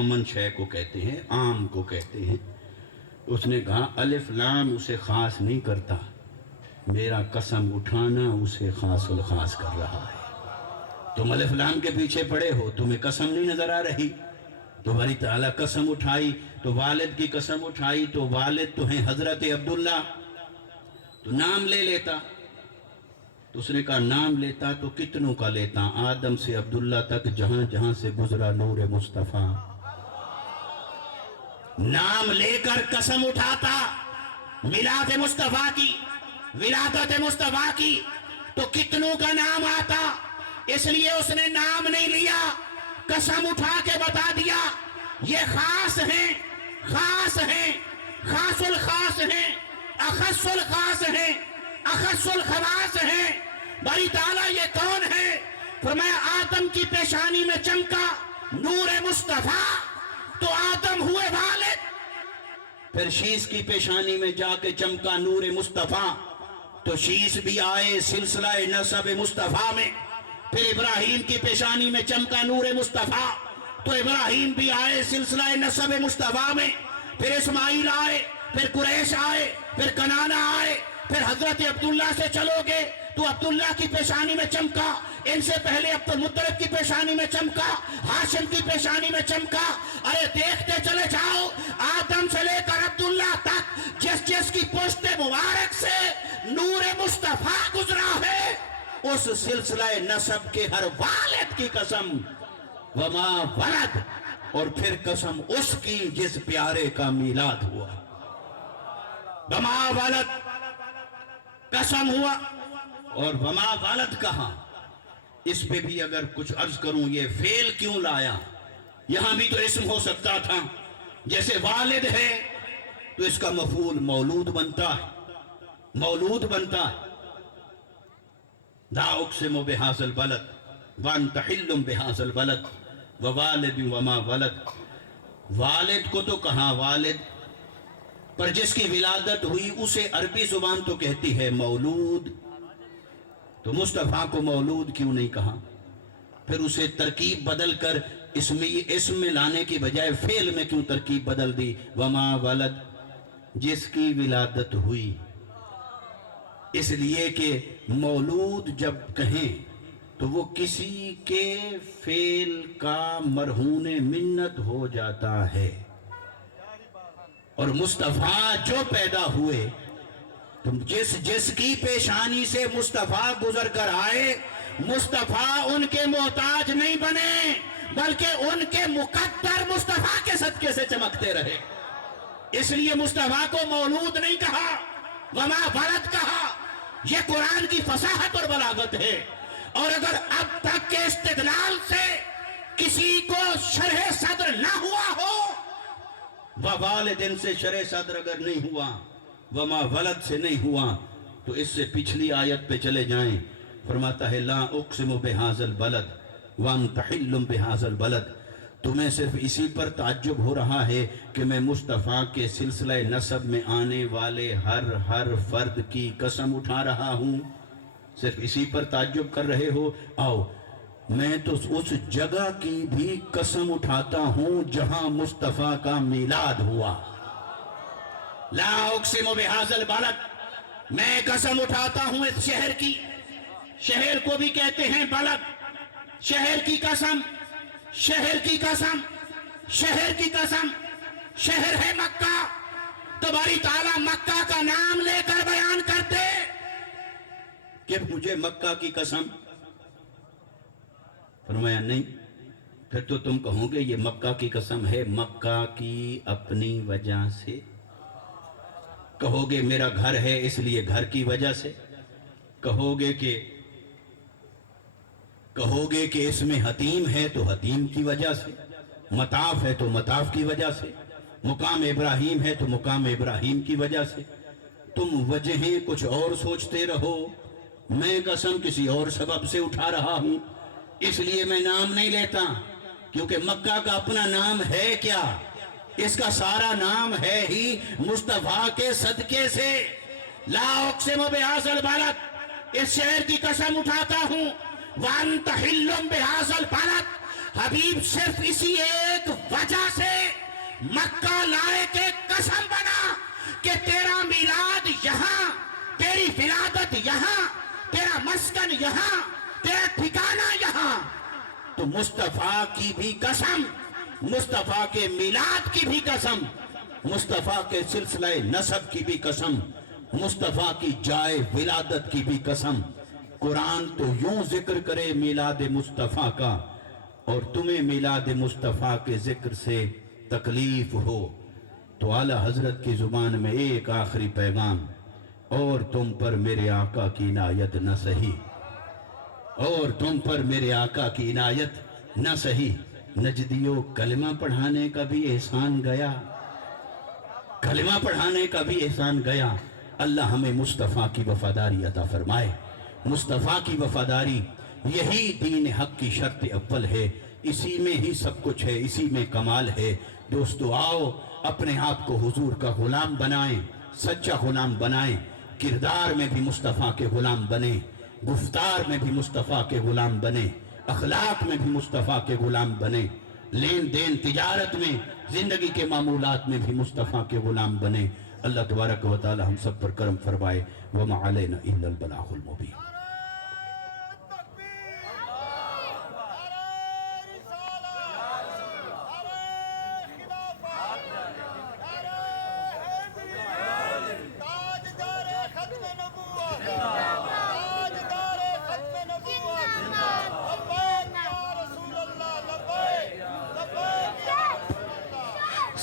Common शय को कहते हैं, आम को कहते हैं। उसने कहा अलिफ लाम उसे खास नहीं करता, मेरा कसम उठाना उसे खासुल खास कर रहा है। तुम अलिफ लाम के पीछे पड़े हो, तुम्हें कसम नहीं नजर आ रही। तुम्हारी ताला कसम उठाई तो वालिद की कसम उठाई, तो वालिद तो हैं हजरत अब्दुल्ला, तो नाम ले लेता। तो उसने कहा नाम लेता तो कितनों का लेता, आदम से अब्दुल्ला तक जहां जहां से गुजरा नूर मुस्तफा। नाम लेकर कसम उठाता मिलाद मुस्तफा की, विलादत मुस्तफा की, तो कितनों का नाम आता। इसलिए उसने नाम नहीं लिया, कसम उठा के बता दिया ये खास हैं, खास हैं, खासुल खास हैं, अखसुल खास हैं, अखसुल खवास हैं। बड़ी ताला ये कौन है? फरमाया आदम की पेशानी में चमका नूर मुस्तफा, तो आदम हुए वालिद। फिर शीश की पेशानी में जाके चमका नूर मुस्तफा, तो शीश भी आए सिलसिला नसब मुस्तफा में। फिर इब्राहिम की पेशानी में चमका नूर मुस्तफा, तो इब्राहिम भी आए सिलसिला नसब मुस्तफा में। फिर इस्माइल आए, फिर कुरैश आए, फिर कनाना आए, फिर हजरत अब्दुल्ला से चलोगे तो अब्दुल्ला की पेशानी में चमका, इनसे पहले अब्दुल मुत्तलिब की पेशानी में चमका, हाशिम की पेशानी में चमका। अरे देखते चले जाओ, आदम से लेकर अब्दुल्ला तक जिस जिस की पुश्ते मुबारक से नूर मुस्तफा गुजरा है, उस सिलसिला नसब के हर वालिद की कसम वमा वलद, और फिर कसम उसकी जिस प्यारे का मीलाद हुआ। वमा वलद कसम हुआ, और वमा वलद कहा। इस पे भी अगर कुछ अर्ज करूं, ये फेल क्यों लाया? यहां भी तो इस्म हो सकता था। जैसे वालिद है तो इसका मफूल मौलूद बनता है, मौलूद बनता है। ला उक़्सिमु बिहाज़ल बलद व अंत हिल्लुम बिहाज़ल बलद व वालिद वमा वलद। वालिद को तो कहा वालिद, पर जिसकी विलादत हुई उसे अरबी जुबान तो कहती है मौलूद, तो मुस्तफा को मौलूद क्यों नहीं कहा? फिर उसे तरकीब बदल कर इसम में लाने की बजाय फेल में क्यों तरकीब बदल दी? वमा वलद, जिसकी विलादत हुई। इसलिए कि मौलूद जब कहें तो वो किसी के फेल का मरहून मिन्नत हो जाता है। और मुस्तफा जो पैदा हुए, तुम जिसकी पेशानी से मुस्तफा गुजर कर आए, मुस्तफा उनके मोहताज नहीं बने, बल्कि उनके मुकद्दर मुस्तफा के सदके से चमकते रहे। इसलिए मुस्तफा को मौलूद नहीं कहा, वमा वलद कहा। यह कुरान की फसाहत और बलागत है। और अगर अब तक के इस्तिदलाल से किसी को शरह सद्र ना हुआ हो, वह वालिदैन से शरह सद्र अगर नहीं हुआ, वमा वलद से नहीं हुआ, तो इससे पिछली आयत पे चले जाएं। फरमाता है ला उक़्सिमु बिहाज़ल बलद व अंत हिल्लुम बिहाज़ल बलद। तुम्हें सिर्फ इसी पर ताज्जुब हो रहा है कि मैं मुस्तफ़ा के सिलसिला नसब में आने वाले हर फर्द की कसम उठा रहा हूँ, सिर्फ इसी पर ताज्जुब कर रहे हो? आओ, मैं तो उस जगह की भी कसम उठाता हूँ जहां मुस्तफ़ा का मीलाद हुआ। ला उक़्सिमु बिहाज़ल बलद, मैं कसम उठाता हूं इस शहर की। शहर को भी कहते हैं बलद। शहर की कसम, शहर की कसम, शहर की कसम। शहर है मक्का, तो बारी ताला मक्का का नाम लेकर बयान करते कि मुझे मक्का की कसम। फरमाया नहीं, फिर तो तुम कहोगे ये मक्का की कसम है मक्का की अपनी वजह से। कहोगे मेरा घर है इसलिए घर की वजह से। कहोगे कि इसमें हतीम है तो हतीम की वजह से। मताफ है तो मताफ की वजह से। मुकाम इब्राहिम है तो मुकाम इब्राहिम की वजह से। तुम वजहें कुछ और सोचते रहो, मैं कसम किसी और सबब से उठा रहा हूं। इसलिए मैं नाम नहीं लेता, क्योंकि मक्का का अपना नाम है क्या? इसका सारा नाम है ही मुस्तफा के सदके से। ला उक़्सिमु बिहाज़ल बलद, इस शहर की कसम उठाता हूं। व अंत हिल्लुम बिहाज़ल बलद, حبیب صرف اسی ایک وجہ سے مکہ لائے کے قسم بنا کہ تیرا میلاد یہاں، تیری ولادت یہاں، تیرا مسکن یہاں، تیرا ٹھکانہ یہاں. تو مصطفیٰ کی بھی قسم، مصطفیٰ کے میلاد کی بھی قسم، مصطفیٰ کے سلسلہ نسب کی بھی قسم، مصطفیٰ کی جائے ولادت کی بھی قسم. قرآن تو یوں ذکر کرے میلاد مصطفیٰ کا، اور تمہیں میلاد مصطفیٰ کے ذکر سے تکلیف ہو تو اعلیٰ حضرت کی زبان میں ایک آخری پیغام، اور تم پر میرے آقا کی عنایت نہ سہی، اور تم پر میرے آقا کی عنایت نہ سہی. نجدیوں کلمہ پڑھانے کا بھی احسان گیا، کلمہ پڑھانے کا بھی احسان گیا. اللہ ہمیں مصطفیٰ کی وفاداری عطا فرمائے. مصطفیٰ کی وفاداری یہی دین حق کی شرط اول ہے، اسی میں ہی سب کچھ ہے، اسی میں کمال ہے. دوستو آؤ اپنے آپ کو حضور کا غلام بنائیں، سچا غلام بنائیں. کردار میں بھی مصطفیٰ کے غلام بنیں، گفتار میں بھی مصطفیٰ کے غلام بنیں، اخلاق میں بھی مصطفیٰ کے غلام بنیں، لین دین تجارت میں، زندگی کے معمولات میں بھی مصطفیٰ کے غلام بنیں. اللہ تبارک و تعالی ہم سب پر کرم فرمائے. وَمَا عَلَيْنَا إِلَّا الْبَلَاغُ الْمُبِينُ.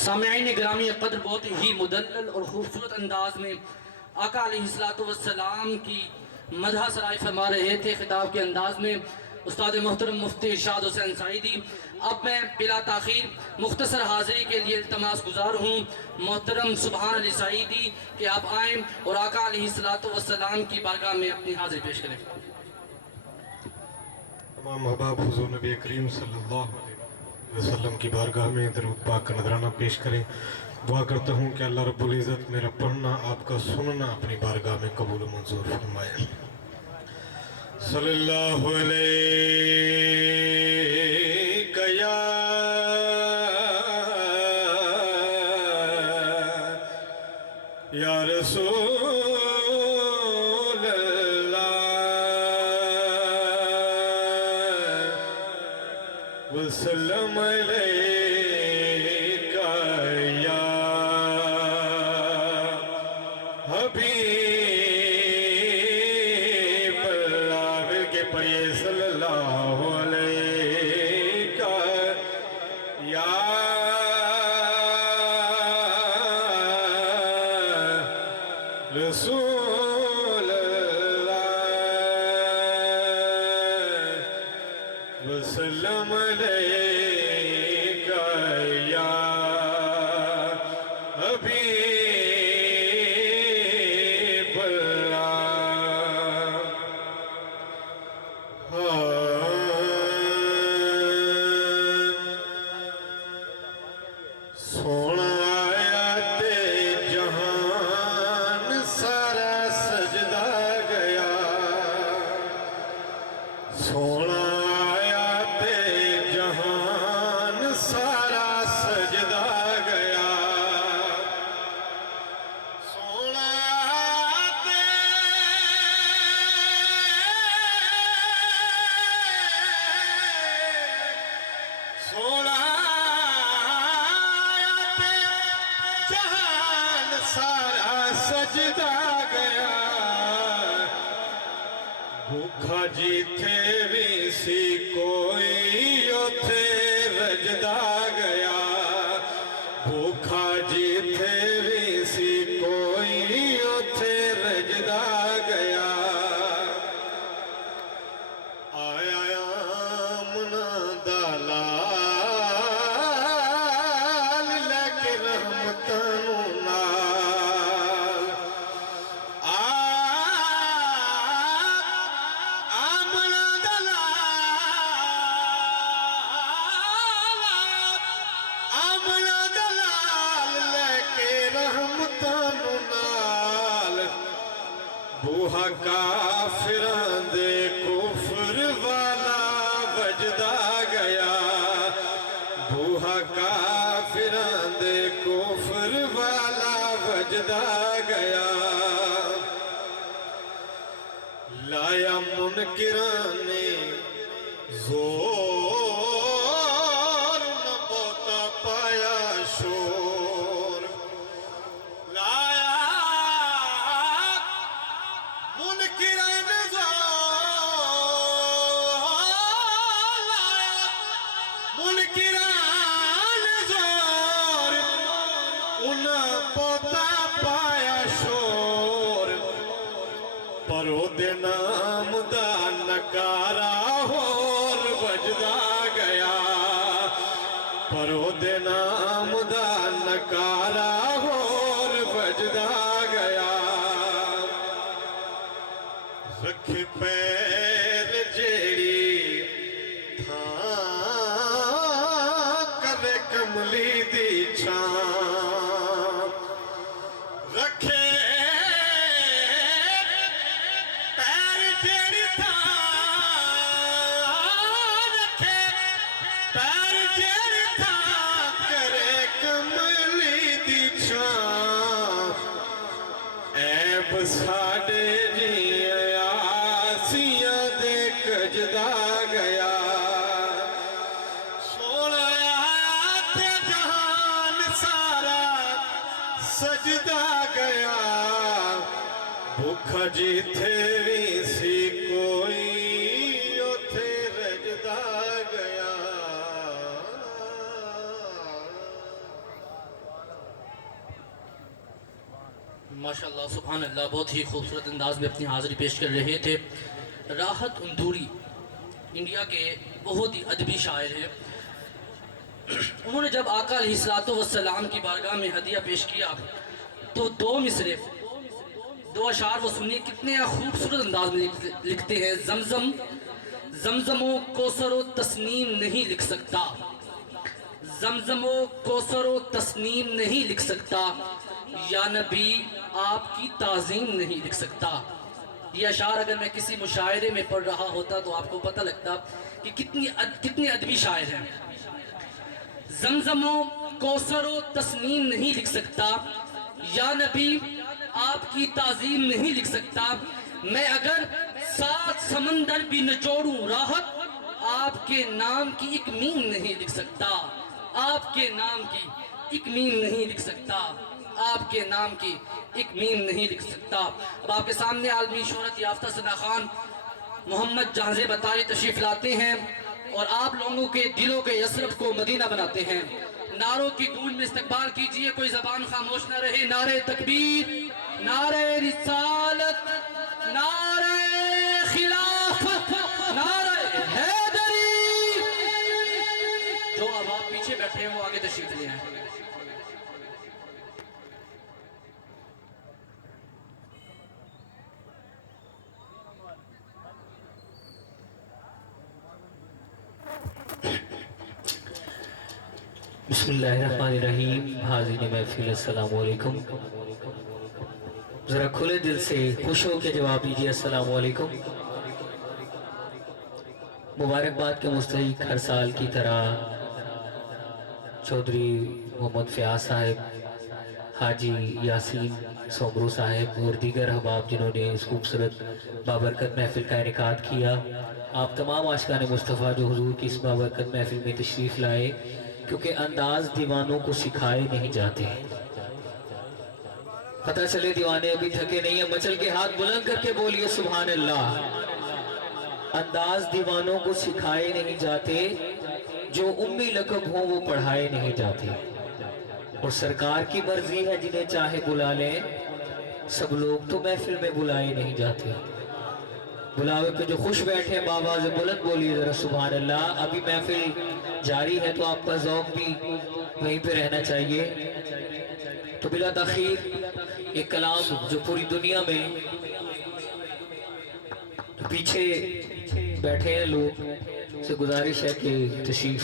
سامعین گرامی قدر، بہت ہی مدلل اور خوبصورت انداز میں آقا علیہ السلام کی مدح سرائی فرما رہے تھے خطاب کے انداز میں استاد محترم مفتی ارشاد حسین سعیدی. اب میں بلا تاخیر مختصر حاضری کے لیے التماس گزار ہوں محترم سبحان علی سعیدی کہ آپ آئیں اور آقا علیہ السلام کی بارگاہ میں اپنی حاضری پیش کریں. تمام احباب حضور نبی کریم صلی اللہ علیہ وسلم کی بارگاہ میں درود پاک کا نذرانہ پیش کریں. دعا کرتا ہوں کہ اللہ رب العزت میرا پڑھنا، آپ کا سننا اپنی بارگاہ میں قبول و منظور فرمائے. صلی اللہ علیہ یا رسول وسلم علیکہ یا حبیب اللہ. مل کے پڑھیے صلی اللہ علیکہ یا رسول اللہ وسلم علیکہ یا حبیب اللہ. سونا آیا تے جہان سارا سجدہ گیا. سونا آیا تے جہان سارا سجدہ گیا. سونا آیا تے سونا آیا تے جہان سارا سجدہ گیا. بھوکھا جیتھے بھی سی کوئی اتھے رجدہ گیا. بھوکھا جیتھے بھی سی کوئی اتھے رجدہ گیا. آیا آمنہ دا لال لے کے رحمتوں نال. آمنہ دا لال، آمنہ دا لال لے کے رحمتوں نال. بوہا کافراں دے کفر والا وجدا گیا. वजदा गया लाया मुनकिरां ने जोर न बोता पाया शोर लाया मुनकिरां ने जोर लाया मुनकिरां ने जोर उन बोता पाया शोर पर ओदे नाम दा नकारा होर वजदा गया पर ओदे नाम दा नकारा होर वजदा गया रख पैर जेड़ी थां करे कमली दी छां रखे पैर जेड़ी थां रखे पैर जेड़ी थां करे कमली दी छां ऐब साडे जिया आसियां दे कजदा गया सोना ते जहान सारा सजदा गया भुख जिथे भी सी कोई उथे रजदा गया माशाल्लाह सुभान अल्लाह, बहुत ही खूबसूरत अंदाज में अपनी हाज़िरी पेश कर रहे थे। राहत अंदूरी इंडिया के बहुत ही अदबी शायर हैं। उन्होंने जब आका अलैहिस्सलातु वस्सलाम की बारगाह में हदिया पेश किया तो दो मिसरे दो अशार वो सुनिए, कितने खूबसूरत अंदाज में लिखते हैं। जमजम जमजमो कोसरो तस्नीम नहीं लिख सकता, जमजमो कोसरो तस्नीम नहीं लिख सकता, या नबी आपकी ताज़ीम नहीं लिख सकता। ये अशार अगर मैं किसी मुशायरे में पढ़ रहा होता तो आपको पता लगता कि कितने अदबी शायर हैं। जमजमो कोसरो तस्नीम नहीं लिख सकता, या नबी आपकी ताज़ीम नहीं लिख सकता। मैं अगर 7 समंदर भी निचोड़ूं राहत, आपके नाम की एक मीम नहीं लिख सकता, आपके नाम की एक मीम नहीं लिख सकता, आपके नाम की एक मीम नहीं लिख सकता। अब आपके सामने आलमी शोहरत याफ्ता सना खान मोहम्मद जहाज़े बतारी तशरीफ लाते हैं और आप लोगों के दिलों के यसरफ को मदीना बनाते हैं। नारों की गूंज में इस्तकबाल कीजिए, कोई ज़बान खामोश न रहे। नारे तकबीर, नारे रिसालत, नारे खिलाफत, नारे हैदरी। जो अब आप पीछे बैठे हैं वो आगे तशरीफ ले आए। बिस्मिल्लाहिर्रहमानिर्रहीम। हाज़िरीन महफिल अस्सलाम वालेकुम। ज़रा खुले दिल से खुश हो के जवाब दीजिए अस्सलाम वालेकुम। मुबारकबाद के मुस्तहिक हर साल की तरह चौधरी मोहम्मद फ़याज़ साहब, हाजी यासीन सोमरू साहब और दीगर अहबाब जिन्होंने इस खूबसूरत बाबरकत महफिल का इनेकाद किया, आप तमाम आशिकान मुस्तफ़ा जो हुजूर की इस बाबरकत महफिल में तशरीफ़ लाए, क्योंकि अंदाज दीवानों को सिखाए नहीं जाते। पता चले दीवाने अभी थके नहीं है, मचल के हाथ बुलंद करके बोलिए सुभान अल्लाह। अंदाज दीवानों को सिखाए नहीं जाते, जो उम्मी लकब हो वो पढ़ाए नहीं जाते। और सरकार की मर्जी है, जिन्हें चाहे बुला लें, सब लोग तो महफिल में बुलाए नहीं जाते। बुलावे पे जो खुश बैठे बाबा से बुलंद बोलिए जरा सुभान अल्लाह। अभी महफिल जारी है तो आपका ज़ौक़ भी वहीं पे रहना चाहिए। तो बिला तख़ीर एक कलाम जो पूरी दुनिया में पीछे बैठे हैं लोग से गुजारिश है कि तशरीफ